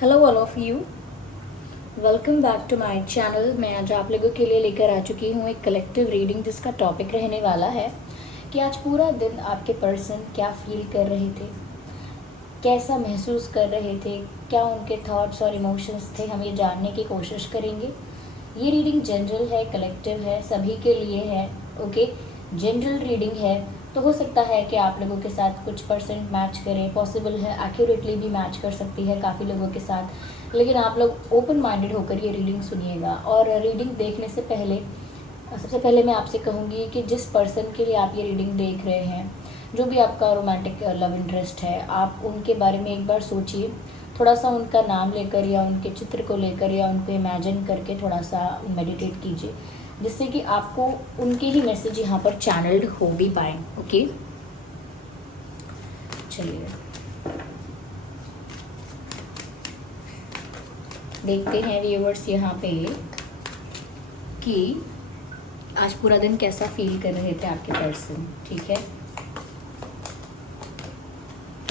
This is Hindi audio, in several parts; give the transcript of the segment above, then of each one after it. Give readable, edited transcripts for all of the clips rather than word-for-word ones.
Hello all of you, welcome back to my channel. मैं आज आप लोगों के लिए लेकर आ चुकी हूँ एक कलेक्टिव रीडिंग जिसका टॉपिक रहने वाला है कि आज पूरा दिन आपके पर्सन क्या फील कर रहे थे, कैसा महसूस कर रहे थे, क्या उनके थॉट्स और इमोशंस थे। हम ये जानने की कोशिश करेंगे। ये रीडिंग जनरल है, कलेक्टिव है, सभी के लिए है। ओके, जनरल रीडिंग है तो हो सकता है कि आप लोगों के साथ कुछ परसेंट मैच करे, पॉसिबल है एक्यूरेटली भी मैच कर सकती है काफ़ी लोगों के साथ। लेकिन आप लोग ओपन माइंडेड होकर ये रीडिंग सुनिएगा। और रीडिंग देखने से पहले सबसे पहले मैं आपसे कहूँगी कि जिस पर्सन के लिए आप ये रीडिंग देख रहे हैं, जो भी आपका रोमांटिक लव इंटरेस्ट है, आप उनके बारे में एक बार सोचिए। थोड़ा सा उनका नाम लेकर या उनके चित्र को लेकर या उनको इमेजिन करके थोड़ा सा मेडिटेट कीजिए, जिससे कि आपको उनके ही मैसेज यहाँ पर चैनल्ड हो भी पाए। ओके, चलिए देखते हैं व्यूअर्स यहाँ पे कि आज पूरा दिन कैसा फील कर रहे थे आपके पर्सन। ठीक है,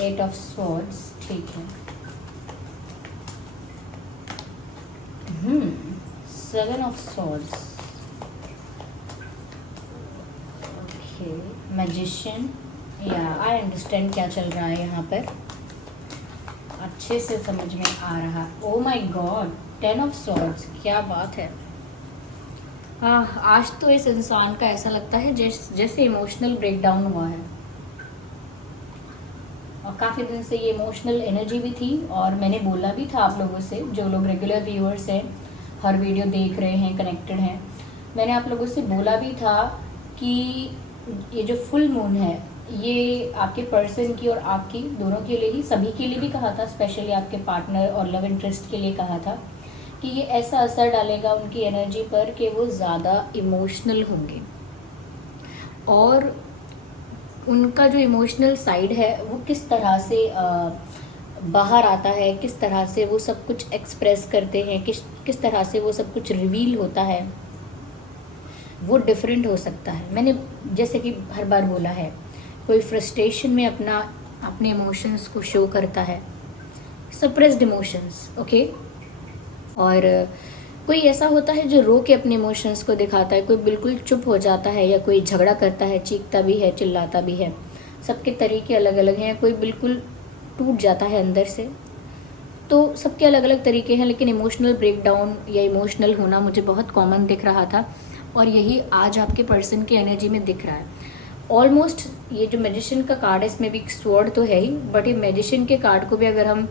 8 ऑफ स्वॉर्ड्स। ठीक है, 7 ऑफ स्वॉर्ड्स। Okay, magician. या आई अंडरस्टैंड क्या चल रहा है यहाँ पर, अच्छे से समझ में आ रहा। ओ माय गॉड, 10 ऑफ स्वॉर्ड्स। क्या बात है। आज तो इस इंसान का ऐसा लगता है जैसे इमोशनल ब्रेकडाउन हुआ है, और काफ़ी दिन से ये इमोशनल एनर्जी भी थी। और मैंने बोला भी था आप लोगों से, जो लोग रेगुलर व्यूअर्स हैं, हर वीडियो देख रहे हैं, कनेक्टेड हैं, मैंने आप लोगों से बोला भी था कि ये जो फुल मून है ये आपके पर्सन की और आपकी दोनों के लिए ही, सभी के लिए भी कहा था, स्पेशली आपके पार्टनर और लव इंटरेस्ट के लिए कहा था कि ये ऐसा असर डालेगा उनकी एनर्जी पर कि वो ज़्यादा इमोशनल होंगे। और उनका जो इमोशनल साइड है वो किस तरह से बाहर आता है, किस तरह से वो सब कुछ एक्सप्रेस करते हैं, किस तरह से वो सब कुछ रिवील होता है, वो डिफरेंट हो सकता है। मैंने जैसे कि हर बार बोला है, कोई फ्रस्ट्रेशन में अपने इमोशंस को शो करता है, सप्रेस्ड इमोशंस। ओके, और कोई ऐसा होता है जो रो के अपने इमोशंस को दिखाता है, कोई बिल्कुल चुप हो जाता है, या कोई झगड़ा करता है, चीखता भी है, चिल्लाता भी है। सबके तरीके अलग अलग हैं। कोई बिल्कुल टूट जाता है अंदर से। तो सबके अलग अलग तरीके हैं, लेकिन इमोशनल ब्रेकडाउन या इमोशनल होना मुझे बहुत कॉमन दिख रहा था, और यही आज आपके पर्सन की एनर्जी में दिख रहा है। ऑलमोस्ट ये जो मैजिशियन का कार्ड है, इसमें भी स्वॉर्ड तो है ही, बट ये मैजिशियन के कार्ड को भी अगर हम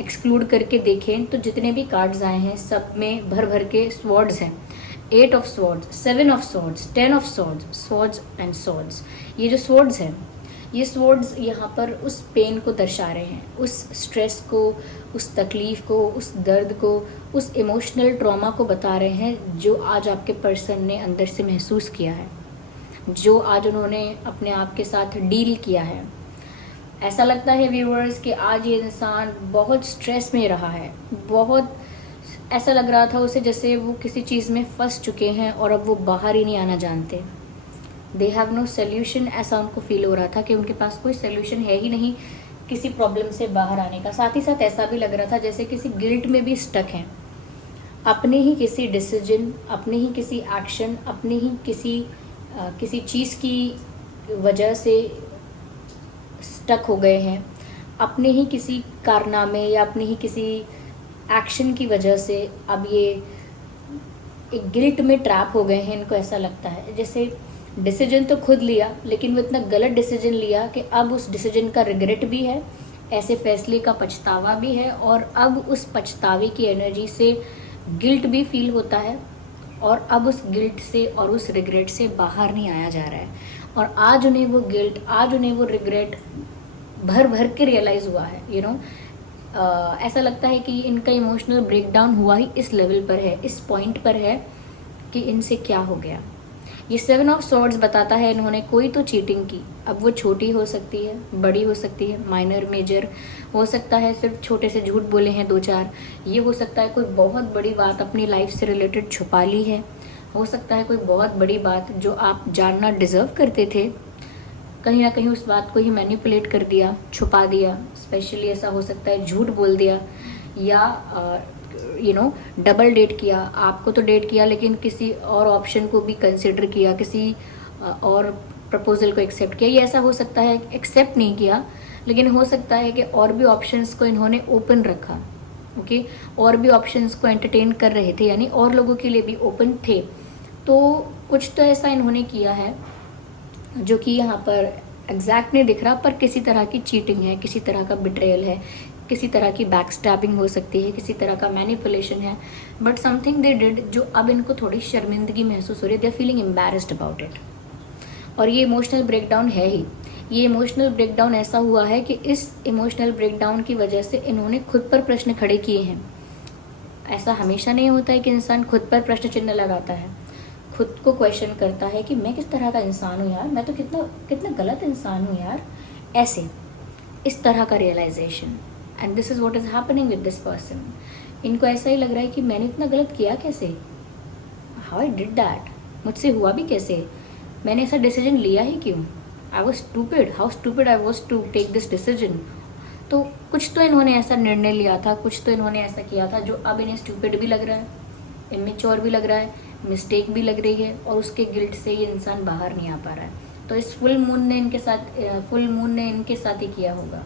एक्सक्लूड करके देखें तो जितने भी कार्ड्स आए हैं सब में भर भर के स्वॉर्ड्स हैं। 8 of swords, 7 of swords, 10 of swords, swords and swords. ये जो स्वॉर्ड्स हैं, ये स्वॉर्ड्स यहाँ पर उस पेन को दर्शा रहे हैं, उस स्ट्रेस को, उस तकलीफ़ को, उस दर्द को, उस इमोशनल ट्रॉमा को बता रहे हैं जो आज आपके पर्सन ने अंदर से महसूस किया है, जो आज उन्होंने अपने आप के साथ डील किया है। ऐसा लगता है व्यूअर्स कि आज ये इंसान बहुत स्ट्रेस में रहा है, बहुत ऐसा लग रहा था उसे जैसे वो किसी चीज़ में फंस चुके हैं और अब वो बाहर ही नहीं आना जानते। दे हैव नो सोल्यूशन, ऐसा उनको फील हो रहा था कि उनके पास कोई सोल्यूशन है ही नहीं किसी प्रॉब्लम से बाहर आने का। साथ ही साथ ऐसा भी लग रहा था जैसे किसी गिल्ट में भी स्टक हैं, अपने ही किसी डिसीजन, अपने ही किसी एक्शन, अपने ही किसी चीज़ की वजह से स्टक हो गए हैं, अपने ही किसी कारनामे या अपने ही किसी एक्शन की वजह से अब ये एक गिल्ट में ट्रैप हो गए हैं। इनको ऐसा लगता है जैसे डिसीजन तो खुद लिया, लेकिन वो इतना गलत डिसीजन लिया कि अब उस डिसीजन का रिग्रेट भी है, ऐसे फैसले का पछतावा भी है, और अब उस पछतावे की एनर्जी से गिल्ट भी फील होता है, और अब उस गिल्ट से और उस रिग्रेट से बाहर नहीं आया जा रहा है। और आज उन्हें वो गिल्ट, आज उन्हें वो रिग्रेट भर भर के रियलाइज़ हुआ है। ऐसा लगता है कि इनका इमोशनल ब्रेकडाउन हुआ ही इस लेवल पर है, इस पॉइंट पर है कि इनसे क्या हो गया। ये 7 ऑफ स्वॉर्ड्स बताता है इन्होंने कोई तो चीटिंग की। अब वो छोटी हो सकती है, बड़ी हो सकती है, माइनर, मेजर हो सकता है, सिर्फ छोटे से झूठ बोले हैं 2-4। ये हो सकता है कोई बहुत बड़ी बात अपनी लाइफ से रिलेटेड छुपा ली है, हो सकता है कोई बहुत बड़ी बात जो आप जानना डिज़र्व करते थे, कहीं ना कहीं उस बात को ही मैनिपुलेट कर दिया, छुपा दिया। स्पेशली ऐसा हो सकता है झूठ बोल दिया या डबल डेट किया, आपको तो डेट किया लेकिन किसी और ऑप्शन को भी कंसिडर किया, किसी और प्रपोजल को एक्सेप्ट किया। ये ऐसा हो सकता है, एक्सेप्ट नहीं किया लेकिन हो सकता है कि और भी ऑप्शंस को इन्होंने ओपन रखा, ओके, और भी ऑप्शंस को एंटरटेन कर रहे थे, यानी और लोगों के लिए भी ओपन थे। तो कुछ तो ऐसा इन्होंने किया है जो कि यहाँ पर एग्जैक्ट नहीं दिख रहा, पर किसी तरह की चीटिंग है, किसी तरह का बिट्रेयल है, किसी तरह की बैक स्टैबिंग हो सकती है, किसी तरह का मैनिपुलेशन है, बट समथिंग दे डिड जो अब इनको थोड़ी शर्मिंदगी महसूस हो रही है, they are feeling embarrassed about it. और ये इमोशनल ब्रेकडाउन है ही। ये इमोशनल ब्रेकडाउन ऐसा हुआ है कि इस इमोशनल ब्रेकडाउन की वजह से इन्होंने खुद पर प्रश्न खड़े किए हैं। ऐसा हमेशा नहीं होता है कि इंसान खुद पर प्रश्न चिन्ह लगाता है, खुद को क्वेश्चन करता है कि मैं किस तरह का इंसान हूँ यार, मैं तो कितना कितना गलत इंसान हूँ यार, ऐसे इस तरह का realization. And this is what is happening with this person. इनको ऐसा ही लग रहा है कि मैंने इतना गलत किया कैसे, हाउ आई डिड दैट, मुझसे हुआ भी कैसे, मैंने ऐसा डिसीजन लिया ही क्यों, I was stupid, how stupid I was to take this decision. तो कुछ तो इन्होंने ऐसा निर्णय लिया था, कुछ तो इन्होंने ऐसा किया था जो अब इन्हें स्टूपिड भी लग रहा है, इमेच्योर भी लग रहा है, मिस्टेक भी लग रही है, और उसके गिल्ट से ये इंसान बाहर नहीं आ पा रहा है। तो इस फुल मून ने इनके साथ ही किया होगा,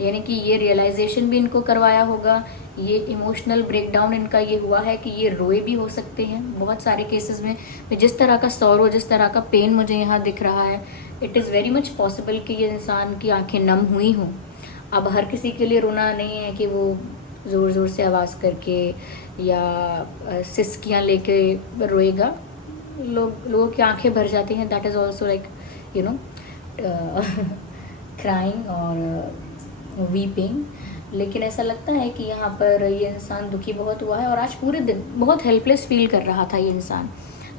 यानी कि ये रियलाइजेशन भी इनको करवाया होगा, ये इमोशनल ब्रेकडाउन इनका ये हुआ है कि ये रोए भी हो सकते हैं बहुत सारे केसेस में। जिस तरह का सौरो, जिस तरह का पेन मुझे यहाँ दिख रहा है, it is very much possible कि ये इंसान की आंखें नम हुई हों। अब हर किसी के लिए रोना नहीं है कि वो ज़ोर ज़ोर से आवाज़ करके या सिसकियाँ लेके रोएगा, लोगों की आंखें भर जाती हैं, that is also like crying और वीपिंग। लेकिन ऐसा लगता है कि यहाँ पर ये इंसान दुखी बहुत हुआ है और आज पूरे दिन बहुत हेल्पलेस फील कर रहा था ये इंसान।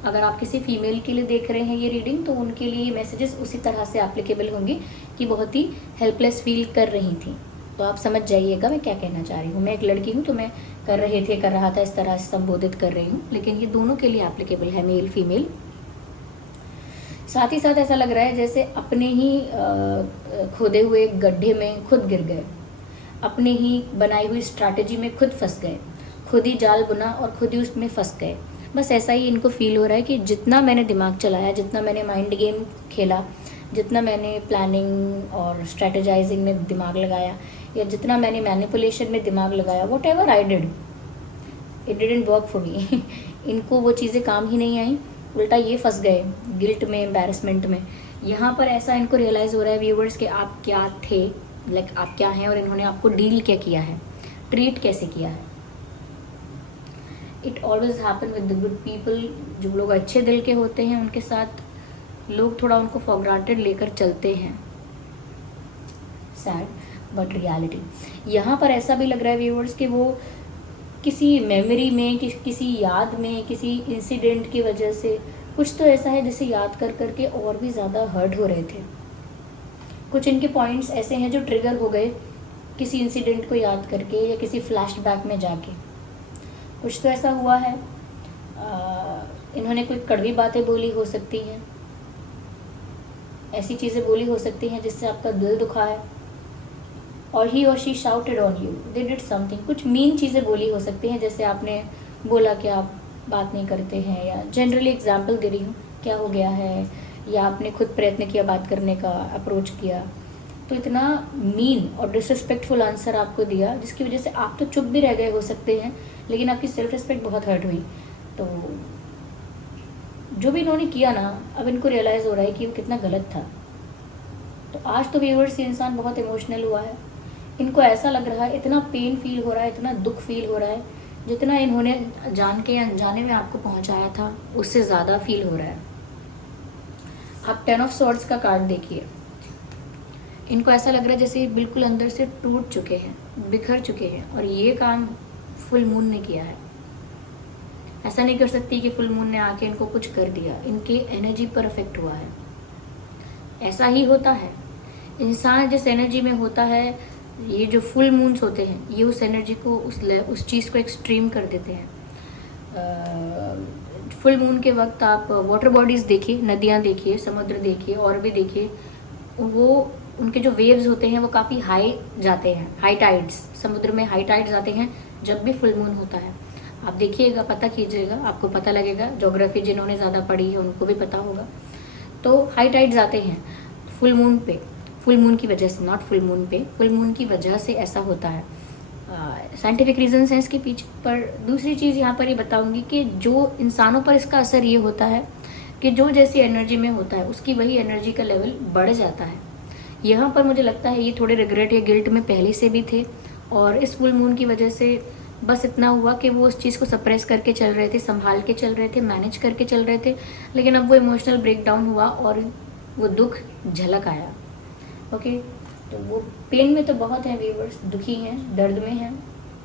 अगर आप किसी फीमेल के लिए देख रहे हैं ये रीडिंग, तो उनके लिए ये मैसेजेस उसी तरह से एप्लीकेबल होंगे कि बहुत ही हेल्पलेस फील कर रही थी। तो आप समझ जाइएगा मैं क्या कहना चाह रही हूँ। मैं एक लड़की हूँ तो मैं कर रहा था इस तरह से संबोधित कर रही हूँ, लेकिन ये दोनों के लिए एप्लीकेबल है, मेल फीमेल। साथ ही साथ ऐसा लग रहा है जैसे अपने ही खोदे हुए गड्ढे में खुद गिर गए, अपने ही बनाई हुई स्ट्रैटेजी में खुद फंस गए, खुद ही जाल बुना और खुद ही उसमें फंस गए। बस ऐसा ही इनको फील हो रहा है कि जितना मैंने दिमाग चलाया, जितना मैंने माइंड गेम खेला, जितना मैंने प्लानिंग और स्ट्रेटेजाइजिंग में दिमाग लगाया, या जितना मैंने मैनिपुलेशन में दिमाग लगाया, what ever I did, it didn't work for me. इनको वो चीज़ें काम ही नहीं आई, उल्टा ये फंस गए गिल्ट में, एम्बैरेसमेंट में। यहाँ पर ऐसा इनको रियलाइज़ हो रहा है व्यूवर्स कि आप क्या थे, लाइक आप क्या हैं, और इन्होंने आपको डील क्या किया है, ट्रीट कैसे किया है। It always happen with the good people. जो लोग अच्छे दिल के होते हैं उनके साथ लोग थोड़ा उनको फॉर ग्रांटेड लेकर चलते हैं। Sad but reality. यहाँ पर ऐसा भी लग रहा है व्यूअर्स कि वो किसी मेमोरी में, किसी याद में, किसी इंसिडेंट की वजह से कुछ तो ऐसा है जिसे याद कर करके और भी ज़्यादा हर्ट हो रहे थे। कुछ इनके पॉइंट्स ऐसे हैं जो ट्रिगर हो गए किसी इंसिडेंट को याद करके या किसी फ्लैशबैक में जाके। कुछ तो ऐसा हुआ है, इन्होंने कोई कड़वी बातें बोली हो सकती हैं, ऐसी चीज़ें बोली हो सकती हैं जिससे आपका दिल दुखा है, और ही और she shouted on you, they did something. कुछ मीन चीज़ें बोली हो सकती हैं, जैसे आपने बोला कि आप बात नहीं करते हैं, या जनरली एग्जांपल दे रही हूँ क्या हो गया है, या आपने खुद प्रयत्न किया बात करने का, अप्रोच किया, तो इतना मीन और डिसरिस्पेक्टफुल आंसर आपको दिया जिसकी वजह से आप तो चुप भी रह गए हो सकते हैं, लेकिन आपकी सेल्फ रिस्पेक्ट बहुत हर्ट हुई। तो जो भी इन्होंने किया ना, अब इनको रियलाइज़ हो रहा है कि वो कितना गलत था। तो आज तो व्यूअर्स ये इंसान बहुत इमोशनल हुआ है, इनको ऐसा लग रहा है, इतना पेन फील हो रहा है, इतना दुख फील हो रहा है, जितना इन्होंने जान के या अनजाने में आपको पहुंचाया था उससे ज़्यादा फील हो रहा है। आप 10 ऑफ स्वॉर्ड्स का कार्ड देखिए, इनको ऐसा लग रहा है जैसे बिल्कुल अंदर से टूट चुके हैं, बिखर चुके हैं, और ये काम फुल मून ने किया है। ऐसा नहीं कर सकती कि फुल मून ने आके इनको कुछ कर दिया, इनके एनर्जी पर इफेक्ट हुआ है। ऐसा ही होता है, इंसान जिस एनर्जी में होता है, ये जो फुल मून्स होते हैं ये उस एनर्जी को, उस चीज़ को एक्सट्रीम कर देते हैं। फुल मून के वक्त आप वाटर बॉडीज़ देखिए, नदियाँ देखिए, समुद्र देखिए, और भी देखिए, वो उनके जो वेव्स होते हैं वो काफ़ी हाई जाते हैं, हाई टाइड्स, समुद्र में हाई टाइड्स आते हैं जब भी फुल मून होता है। आप देखिएगा, पता कीजिएगा, आपको पता लगेगा। ज्योग्राफी जिन्होंने ज़्यादा पढ़ी है उनको भी पता होगा। तो हाई टाइड्स आते हैं फुल मून पे, फुल मून की वजह से, नॉट फुल मून पे, फुल मून की वजह से ऐसा होता है। साइंटिफिक रीजंस हैं इसके पीछे। पर दूसरी चीज़ यहाँ पर ये बताऊंगी कि जो इंसानों पर इसका असर ये होता है कि जो जैसी एनर्जी में होता है उसकी वही एनर्जी का लेवल बढ़ जाता है। यहाँ पर मुझे लगता है ये थोड़े रिग्रेट या गिल्ट में पहले से भी थे, और इस फुल मून की वजह से बस इतना हुआ कि वो उस चीज़ को सप्रेस करके चल रहे थे, संभाल के चल रहे थे, मैनेज करके चल रहे थे, लेकिन अब वो इमोशनल ब्रेकडाउन हुआ और वो दुख झलक आया। ओके, तो वो पेन में तो बहुत है व्यूअर्स, दुखी हैं, दर्द में हैं।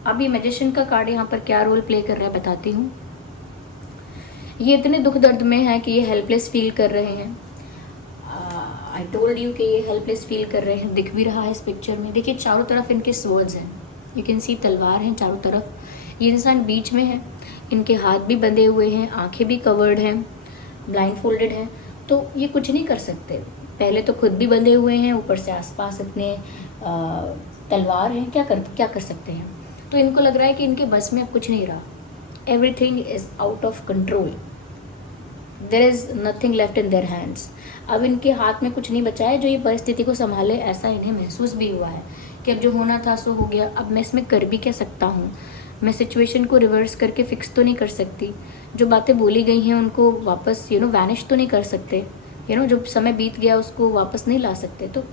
अब ये मैजिशियन का कार्ड यहाँ पर क्या रोल प्ले कर रहा है बताती हूँ। ये इतने दुख दर्द में है कि ये हेल्पलेस फील कर रहे हैं। आई टोल्ड यू कि ये हेल्पलेस फील कर रहे हैं, दिख भी रहा है इस पिक्चर में। देखिए चारों तरफ इनके स्वर्ड्स हैं, यू कैन सी, तलवार हैं चारों तरफ। ये इंसान बीच में है, इनके हाथ भी बंधे हुए हैं, आंखें भी कवर्ड हैं, ब्लाइंड फोल्डेड हैं, तो ये कुछ नहीं कर सकते। पहले तो खुद भी बंधे हुए हैं, ऊपर से आसपास इतने तलवार हैं, क्या कर सकते हैं। तो इनको लग रहा है कि इनके बस में अब कुछ नहीं रहा, everything is out of control, there is nothing left in their hands. अब इनके हाथ में कुछ नहीं बचा है जो ये परिस्थिति को संभाले। ऐसा इन्हें महसूस भी हुआ है कि अब जो होना था सो हो गया, अब मैं इसमें कर भी क्या सकता हूँ। मैं सिचुएशन को रिवर्स करके फिक्स तो नहीं कर सकती, जो बातें बोली गई हैं उनको वापस वैनिश तो नहीं कर सकते, जो समय बीत गया उसको वापस नहीं ला सकते। तो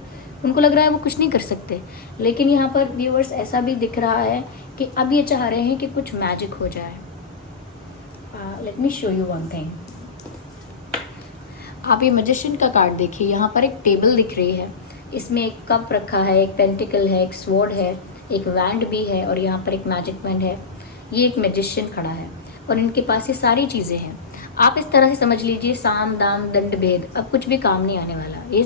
उनको लग रहा है वो कुछ नहीं कर सकते। लेकिन यहाँ पर व्यूअर्स ऐसा भी दिख रहा है कि अब ये चाह रहे हैं कि कुछ मैजिक हो जाए। Let me show you one thing. आप ये मैजिशियन का कार्ड देखिए, यहाँ पर एक टेबल दिख रही है, इसमें एक कप रखा है, एक पेंटिकल है, एक स्वॉर्ड है, एक वैंड भी है, और यहाँ पर एक मैजिक वैंड है। ये एक मैजिशियन खड़ा है और इनके पास ये सारी चीज़ें हैं। आप इस तरह से समझ लीजिए, साम दाम दंड भेद, अब कुछ भी काम नहीं आने वाला। ये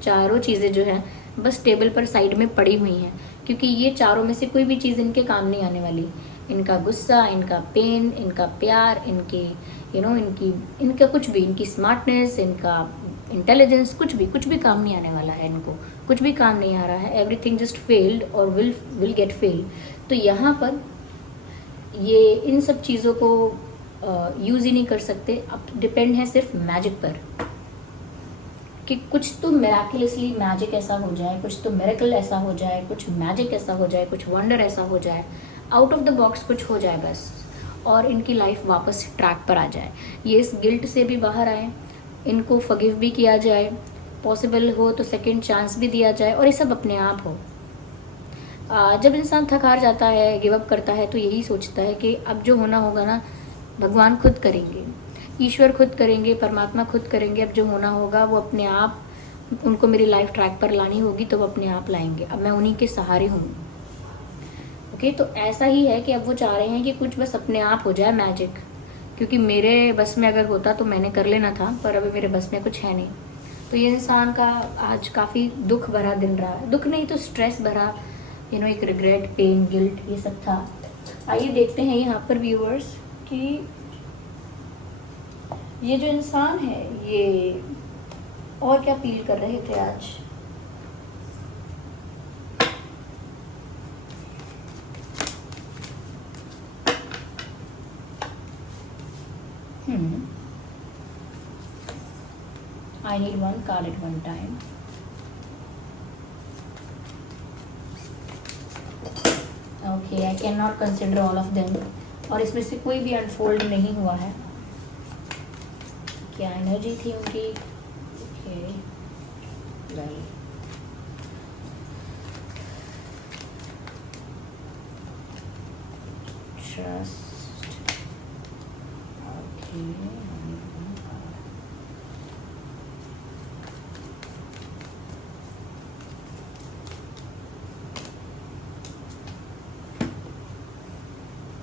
चारों चीज़ें जो हैं बस टेबल पर साइड में पड़ी हुई हैं, क्योंकि ये चारों में से कोई भी चीज़ इनके काम नहीं आने वाली। इनका गुस्सा, इनका पेन, इनका प्यार, इनकी इनका कुछ भी, इनकी स्मार्टनेस, इनका इंटेलिजेंस, कुछ भी काम नहीं आने वाला है। इनको कुछ भी काम नहीं आ रहा है। एवरीथिंग जस्ट फेल्ड और विल गेट फेल्ड। तो यहाँ पर ये इन सब चीज़ों को यूज़ ही नहीं कर सकते। अब डिपेंड है सिर्फ मैजिक पर कि कुछ तो मिराकुलसली मैजिक ऐसा हो जाए, कुछ तो मिरेकल ऐसा हो जाए, कुछ मैजिक ऐसा हो जाए, कुछ वंडर ऐसा हो जाए, आउट ऑफ द बॉक्स कुछ हो जाए बस, और इनकी लाइफ वापस ट्रैक पर आ जाए। ये इस गिल्ट से भी बाहर आए, इनको फॉरगिव भी किया जाए, पॉसिबल हो तो सेकंड चांस भी दिया जाए, और ये सब अपने आप हो। जब इंसान थक हार जाता है, गिव अप करता है, तो यही सोचता है कि अब जो होना होगा ना, भगवान खुद करेंगे, ईश्वर खुद करेंगे, परमात्मा खुद करेंगे। अब जो होना होगा वो अपने आप, उनको मेरी लाइफ ट्रैक पर लानी होगी तो वो अपने आप लाएंगे। अब मैं उन्हीं के सहारे हूँ। ओके, तो ऐसा ही है कि अब वो चाह रहे हैं कि कुछ बस अपने आप हो जाए मैजिक, क्योंकि मेरे बस में अगर होता तो मैंने कर लेना था, पर अभी मेरे बस में कुछ है नहीं। तो ये इंसान का आज काफ़ी दुख भरा दिन रहा है। दुख नहीं तो स्ट्रेस भरा, एक रिग्रेट, पेन, गिल्ट, ये सब था। आइए देखते हैं यहाँ पर व्यूअर्स कि ये जो इंसान है ये और क्या फील कर रहे थे आज। I need one card at one time. Okay, I cannot consider all of them. और इसमें से कोई भी अनफोल्ड नहीं हुआ है। क्या एनर्जी थी उनकी? ओके, वेल, ट्रस्ट, ओके,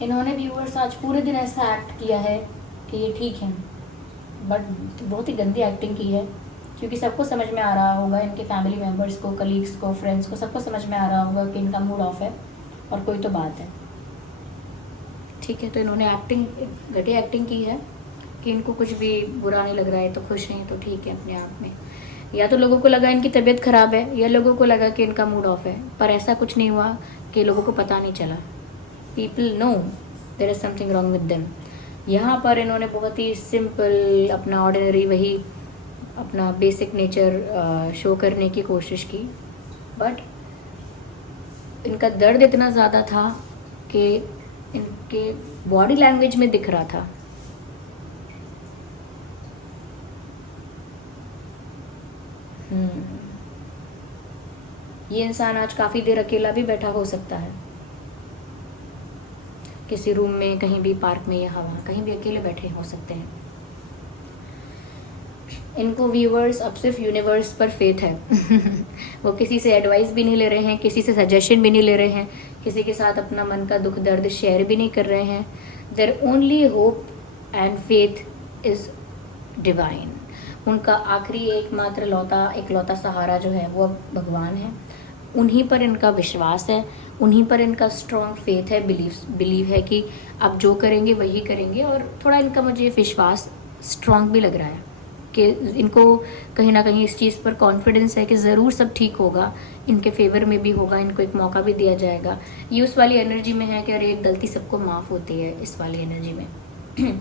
इन्होंने व्यूअर्स आज पूरे दिन ऐसा एक्ट किया है कि ये ठीक है, बट बहुत ही गंदी एक्टिंग की है, क्योंकि सबको समझ में आ रहा होगा, इनके फैमिली मेम्बर्स को, कलीग्स को, फ्रेंड्स को, सबको समझ में आ रहा होगा कि इनका मूड ऑफ है और कोई तो बात है। ठीक है, तो इन्होंने घटिया एक्टिंग की है कि इनको कुछ भी बुरा नहीं लग रहा है, तो खुश हैं, तो ठीक है अपने आप में। या तो लोगों को लगा इनकी तबीयत खराब है, या लोगों को लगा कि इनका मूड ऑफ है, पर ऐसा कुछ नहीं हुआ कि लोगों को पता नहीं चला। People know there is something wrong with them. यहाँ पर इन्होंने बहुत ही सिंपल अपना ऑर्डिनरी वही अपना बेसिक नेचर शो करने की कोशिश की, बट इनका दर्द इतना ज़्यादा था कि इनके बॉडी लैंग्वेज में दिख रहा था। ये इंसान आज काफ़ी देर अकेला भी बैठा हो सकता है, किसी रूम में, कहीं भी, पार्क में, यहाँ वहाँ कहीं भी अकेले बैठे हो सकते हैं। इनको व्यूअर्स अब सिर्फ यूनिवर्स पर फेथ है। वो किसी से एडवाइस भी नहीं ले रहे हैं, किसी से सजेशन भी नहीं ले रहे हैं, किसी के साथ अपना मन का दुख दर्द शेयर भी नहीं कर रहे हैं। Their only hope and faith is divine. उनका आखिरी एकमात्र इकलौता सहारा जो है वो भगवान है। उन्हीं पर इनका विश्वास है, उन्हीं पर इनका स्ट्रॉन्ग फेथ है, बिलीव है कि अब जो करेंगे वही करेंगे। और थोड़ा इनका मुझे विश्वास स्ट्रॉन्ग भी लग रहा है कि इनको कहीं ना कहीं इस चीज़ पर कॉन्फिडेंस है कि ज़रूर सब ठीक होगा, इनके फेवर में भी होगा, इनको एक मौका भी दिया जाएगा। ये उस वाली एनर्जी में है कि अरे एक गलती सबको माफ़ होती है, इस वाली एनर्जी में।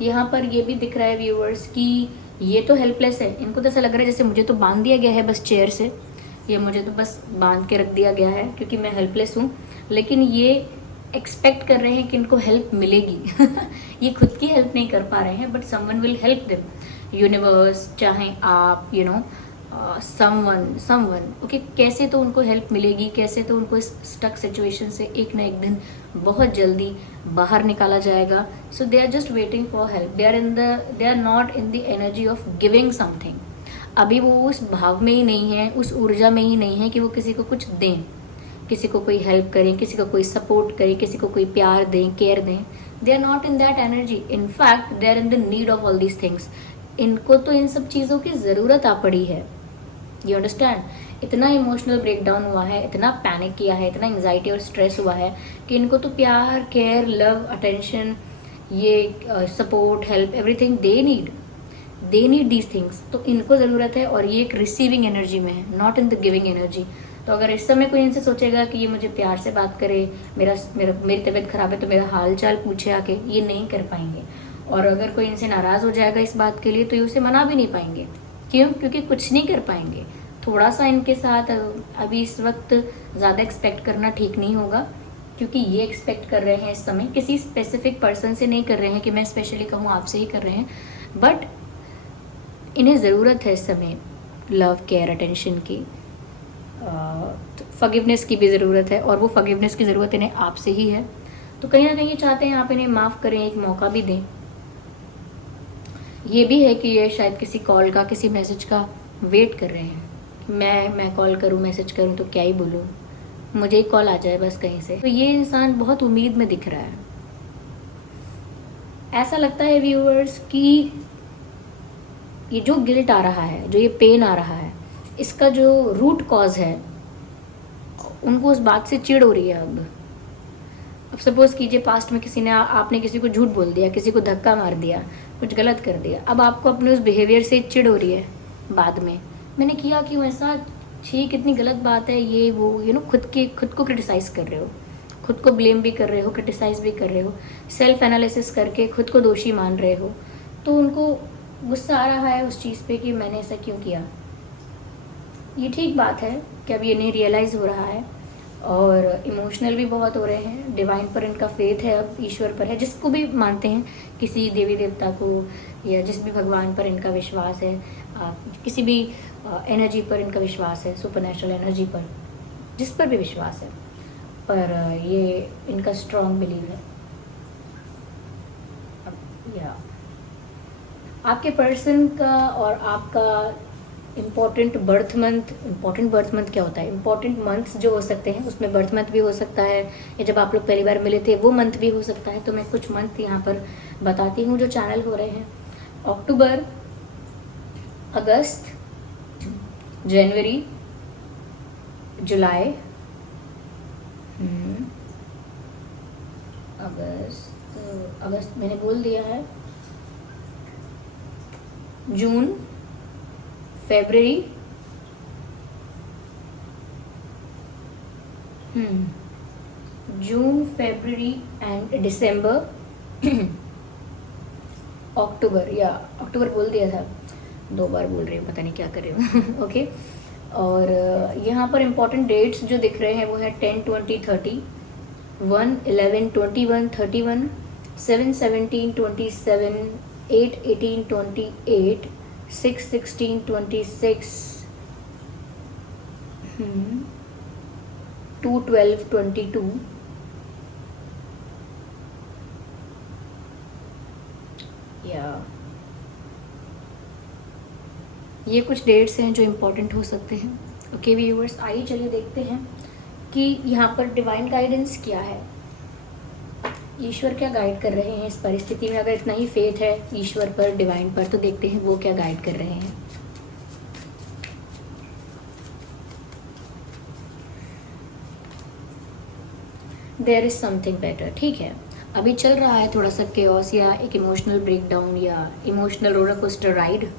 यहाँ पर ये भी दिख रहा है व्यूअर्स कि ये तो हेल्पलेस है। इनको तो ऐसा लग रहा है जैसे मुझे तो बांध दिया गया है बस चेयर से, या मुझे तो बस बांध के रख दिया गया है क्योंकि मैं हेल्पलेस हूँ। लेकिन ये एक्सपेक्ट कर रहे हैं कि इनको हेल्प मिलेगी। ये खुद की हेल्प नहीं कर पा रहे हैं, but someone will help them. Universe, चाहे आप, समवन ओके, कैसे तो उनको हेल्प मिलेगी, कैसे तो उनको इस स्टक सिचुएशन से एक ना एक दिन बहुत जल्दी बाहर निकाला जाएगा। So they are just waiting for help. They are not in the energy of giving something. अभी वो उस भाव में ही नहीं है, उस ऊर्जा में ही नहीं है कि वो किसी को कुछ दें, किसी को कोई हेल्प करें, किसी को कोई सपोर्ट करें, किसी को कोई प्यार दें, केयर दें। They are not in that energy. In fact they are in the need of all these things. इनको तो इन सब चीज़ों की ज़रूरत आ पड़ी है। You understand? इतना इमोशनल ब्रेकडाउन हुआ है, इतना पैनिक किया है, इतना एंजाइटी और स्ट्रेस हुआ है कि इनको तो प्यार, केयर, लव, अटेंशन, ये support, help, everything they need these things. तो इनको ज़रूरत है, और ये एक रिसीविंग एनर्जी में है, not in the giving energy. तो अगर इस समय कोई इनसे सोचेगा कि ये मुझे प्यार से बात करे, मेरी तबीयत खराब है तो मेरा हाल चाल पूछे आके, ये नहीं कर पाएंगे। और अगर कोई इनसे नाराज़ हो जाएगा इस बात के लिए तो ये उसे मना भी नहीं पाएंगे। क्यों? क्योंकि कुछ नहीं कर पाएंगे। थोड़ा सा इनके साथ अभी इस वक्त ज़्यादा एक्सपेक्ट करना ठीक नहीं होगा, क्योंकि ये एक्सपेक्ट कर रहे हैं इस समय, किसी स्पेसिफिक पर्सन से नहीं कर रहे हैं कि मैं स्पेशली कहूँ आपसे ही कर रहे हैं, बट इन्हें ज़रूरत है इस समय लव, केयर, अटेंशन की, फॉरगिवनेस की भी ज़रूरत है, और वो फॉरगिवनेस की ज़रूरत इन्हें आपसे ही है। तो कहीं ना कहीं ये चाहते हैं आप इन्हें माफ़ करें, एक मौका भी दें। ये भी है कि ये शायद किसी कॉल का, किसी मैसेज का वेट कर रहे हैं। मैं कॉल करूं, मैसेज करूं तो क्या ही बोलूं, मुझे एक कॉल आ जाए बस कहीं से। तो ये इंसान बहुत उम्मीद में दिख रहा है। ऐसा लगता है व्यूअर्स कि ये जो गिल्ट आ रहा है, जो ये पेन आ रहा है, इसका जो रूट कॉज है, उनको उस बात से चिढ़ हो रही है। अब सपोज कीजिए पास्ट में आपने किसी को झूठ बोल दिया, किसी को धक्का मार दिया, कुछ गलत कर दिया। अब आपको अपने उस बिहेवियर से चिढ़ हो रही है बाद में, मैंने किया क्यों ऐसा, छी कितनी गलत बात है ये वो, खुद को क्रिटिसाइज कर रहे हो, खुद को ब्लेम भी कर रहे हो, क्रिटिसाइज भी कर रहे हो, सेल्फ एनालिसिस करके खुद को दोषी मान रहे हो। तो उनको गुस्सा आ रहा है उस चीज़ पे कि मैंने ऐसा क्यों किया। ये ठीक बात है कि अब ये नहीं रियलाइज़ हो रहा है, और इमोशनल भी बहुत हो रहे हैं। डिवाइन पर इनका फेथ है, अब ईश्वर पर है, जिसको भी मानते हैं, किसी देवी देवता को, या जिस भी भगवान पर इनका विश्वास है, किसी भी एनर्जी पर इनका विश्वास है, सुपरनेचुरल एनर्जी पर, जिस पर भी विश्वास है, पर ये इनका स्ट्रॉन्ग बिलीव है। या आपके पर्सन का और आपका इम्पॉर्टेंट बर्थ मंथ क्या होता है? इम्पॉर्टेंट मंथ्स जो हो सकते हैं उसमें बर्थ मंथ भी हो सकता है, या जब आप लोग पहली बार मिले थे वो मंथ भी हो सकता है। तो मैं कुछ मंथ यहाँ पर बताती हूँ जो चैनल हो रहे हैं। अक्टूबर, अगस्त, जनवरी, जुलाई, अगस्त मैंने बोल दिया है, जून, फेब्रवरी, जून, फेब्रवरी एंड दिसंबर, अक्टूबर, या अक्टूबर बोल दिया था, 2 बार बोल रही हूँ, पता नहीं क्या कर रही हूँ। ओके और यहाँ पर इम्पोर्टेंट डेट्स जो दिख रहे हैं वो है 10, 20, 30, 1, 11, 21, 31, 7, 17, 27, 8, 18, 28, 6, 16, 26, 2, 12, 22, या ये कुछ डेट्स हैं जो इम्पोर्टेंट हो सकते हैं। ओके व्यूअर्स, आइए चलिए देखते हैं कि यहाँ पर डिवाइन गाइडेंस क्या है, ईश्वर क्या गाइड कर रहे हैं इस परिस्थिति में। अगर इतना ही फेथ है ईश्वर पर, डिवाइन पर, तो देखते हैं वो क्या गाइड कर रहे हैं। There is something better. ठीक है, अभी चल रहा है थोड़ा सा केओस या एक इमोशनल ब्रेकडाउन या इमोशनल रोलर कोस्टर राइड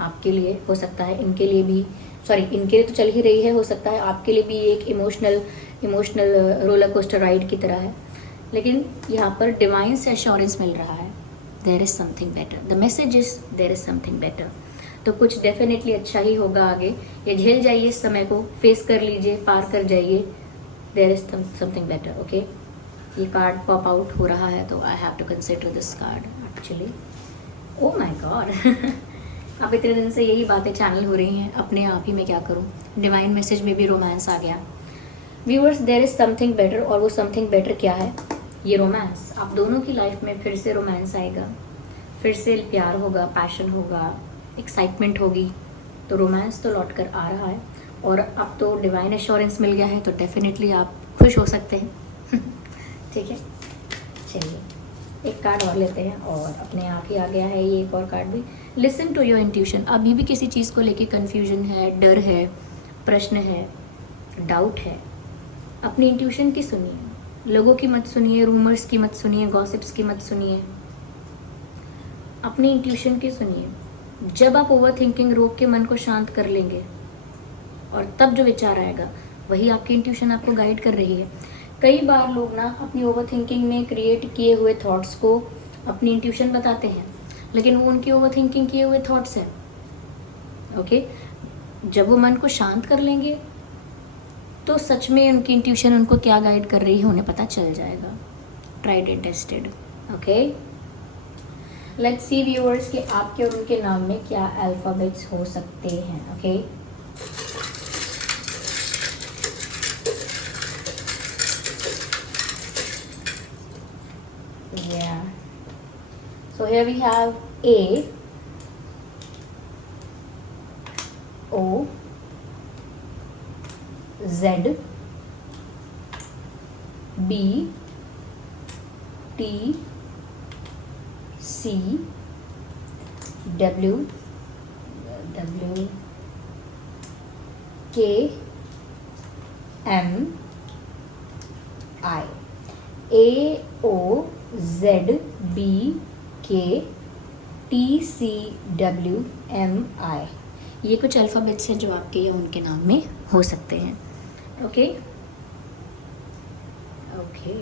आपके लिए हो सकता है, इनके लिए भी, सॉरी इनके लिए तो चल ही रही है, हो सकता है आपके लिए भी एक इमोशनल रोलर कोस्टर राइड की तरह है। लेकिन यहाँ पर डिवाइन से एश्योरेंस मिल रहा है, there is something better, the message is there is something better. तो कुछ डेफिनेटली अच्छा ही होगा आगे। ये झेल जाइए, इस समय को फेस कर लीजिए, पार कर जाइए, there is something better. Okay, ये कार्ड पॉप आउट हो रहा है तो I have to consider this card actually. Oh my God, अब इतने दिन से यही बातें चैनल हो रही हैं, अपने आप ही मैं क्या करूं। डिवाइन मैसेज में भी रोमांस आ गया। Viewers, there is something better, और वो समथिंग बेटर क्या है? ये रोमांस। आप दोनों की लाइफ में फिर से रोमांस आएगा, फिर से प्यार होगा, पैशन होगा, एक्साइटमेंट होगी। तो रोमांस तो लौट कर आ रहा है, और अब तो डिवाइन एश्योरेंस मिल गया है, तो डेफिनेटली आप खुश हो सकते हैं। ठीक है, चलिए एक कार्ड और लेते हैं, और अपने आप ही आ गया है ये एक और कार्ड भी। Listen to your intuition. अभी भी किसी चीज़ को लेके कन्फ्यूजन है, डर है, प्रश्न है, डाउट है, अपनी इंट्यूशन की सुनिए, लोगों की मत सुनिए, रूमर्स की मत सुनिए, गॉसिप्स की मत सुनिए, अपनी इंट्यूशन की सुनिए। जब आप ओवर थिंकिंग रोक के मन को शांत कर लेंगे, और तब जो विचार आएगा वही आपकी इंट्यूशन आपको गाइड कर रही है। कई बार लोग ना अपनी ओवर थिंकिंग में क्रिएट किए हुए थॉट्स को अपनी इंट्यूशन बताते हैं, लेकिन वो उनकी ओवर थिंकिंग किए हुए थॉट्स हैं। ओके, जब वो मन को शांत कर लेंगे तो सच में उनकी इंट्यूशन उनको क्या गाइड कर रही है उन्हें पता चल जाएगा। Tried and tested. Okay, let's see viewers कि आपके और उनके नाम में क्या अल्फाबेट्स हो सकते हैं। Okay, yeah, so here we have A, O, Z, B, T, C, W, K, M, I. A, O, Z, B, K, T, C, W, M, I. ये कुछ अल्फ़ाबेट्स हैं जो आपके या उनके नाम में हो सकते हैं। Okay okay,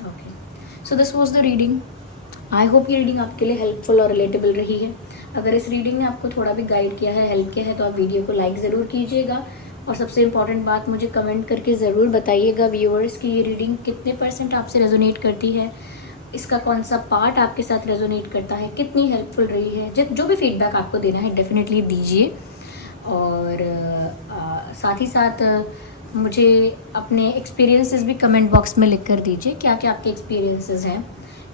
okay, so this was the reading. I hope ये रीडिंग आपके लिए हेल्पफुल और रिलेटेबल रही है। अगर इस रीडिंग ने आपको थोड़ा भी गाइड किया है, हेल्प किया है, तो आप वीडियो को लाइक ज़रूर कीजिएगा, और सबसे इम्पॉर्टेंट बात मुझे कमेंट करके ज़रूर बताइएगा व्यूअर्स कि ये रीडिंग कितने % आपसे रेजोनेट करती है, इसका कौन सा पार्ट आपके साथ रेजोनेट करता है, कितनी हेल्पफुल रही है। जो भी फीडबैक आपको देना है डेफिनेटली दीजिए, और साथ ही साथ मुझे अपने एक्सपीरियंसेस भी कमेंट बॉक्स में लिख कर दीजिए, क्या क्या आपके एक्सपीरियंसेस हैं,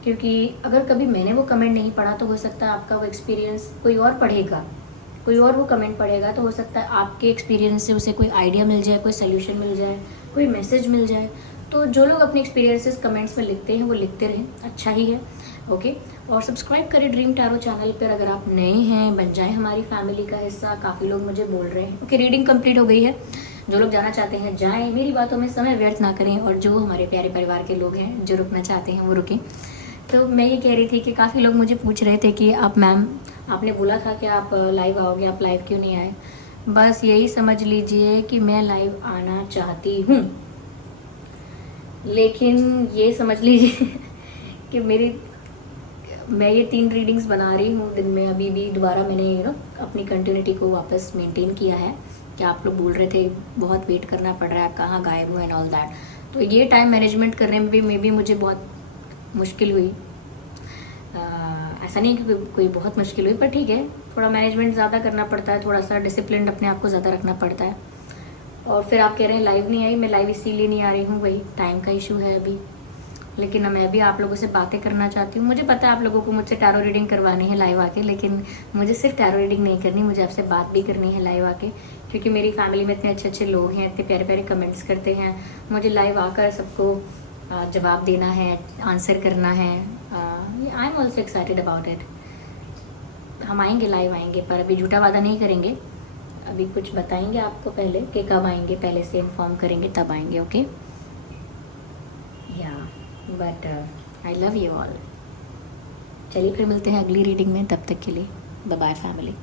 क्योंकि अगर कभी मैंने वो कमेंट नहीं पढ़ा तो हो सकता है आपका वो एक्सपीरियंस कोई और पढ़ेगा, कोई और वो कमेंट पढ़ेगा, तो हो सकता है आपके एक्सपीरियंस से उसे कोई आइडिया मिल जाए, कोई सोल्यूशन मिल जाए, कोई मैसेज मिल जाए। तो जो लोग अपने एक्सपीरियंसेस कमेंट्स में लिखते हैं वो लिखते रहें, अच्छा ही है। ओके, और सब्सक्राइब करें ड्रीम टैरो चैनल पर अगर आप नए हैं, बन जाएं हमारी फैमिली का हिस्सा। काफ़ी लोग मुझे बोल रहे हैं। ओके, रीडिंग कंप्लीट हो गई है, जो लोग जाना चाहते हैं जाएं, मेरी बातों में समय व्यर्थ ना करें, और जो हमारे प्यारे परिवार के लोग हैं जो रुकना चाहते हैं वो रुकें। तो मैं ये कह रही थी कि काफ़ी लोग मुझे पूछ रहे थे कि आप मैम, आपने बोला था कि आप लाइव आओगे, आप लाइव क्यों नहीं आए। बस यही समझ लीजिए कि मैं लाइव आना चाहती हूँ, लेकिन ये समझ लीजिए कि मैं ये 3 रीडिंग्स बना रही हूँ दिन में। अभी भी दोबारा मैंने अपनी कंटिन्यूटी को वापस मेंटेन किया है कि आप लोग बोल रहे थे बहुत वेट करना पड़ रहा है, आप कहाँ गायब हो एंड ऑल दैट। तो ये टाइम मैनेजमेंट करने में भी मे बी मुझे बहुत मुश्किल हुई। ऐसा नहीं कि कोई बहुत मुश्किल हुई, पर ठीक है, थोड़ा मैनेजमेंट ज़्यादा करना पड़ता है, थोड़ा सा डिसिप्लिन अपने आप को ज़्यादा रखना पड़ता है। और फिर आप कह रहे हैं लाइव नहीं आई, मैं लाइव इसीलिए नहीं आ रही हूँ, वही टाइम का इशू है अभी। लेकिन मैं भी आप लोगों से बातें करना चाहती हूँ। मुझे पता है आप लोगों को मुझसे टैरो रीडिंग करवानी है लाइव आके, लेकिन मुझे सिर्फ टैरो रीडिंग नहीं करनी, मुझे आपसे बात भी करनी है लाइव आके, क्योंकि मेरी फैमिली में इतने अच्छे अच्छे लोग हैं, इतने प्यारे प्यारे कमेंट्स करते हैं। मुझे लाइव आकर सबको जवाब देना है, आंसर करना है। I am also excited about it. हम आएंगे, लाइव आएंगे, पर अभी झूठा वादा नहीं करेंगे। अभी कुछ बताएंगे आपको पहले कि कब आएंगे, पहले से इन्फॉर्म करेंगे तब आएंगे, ओके। या but I love you all. चलिए फिर मिलते हैं अगली रीडिंग में, तब तक के लिए बाय बाय फैमिली।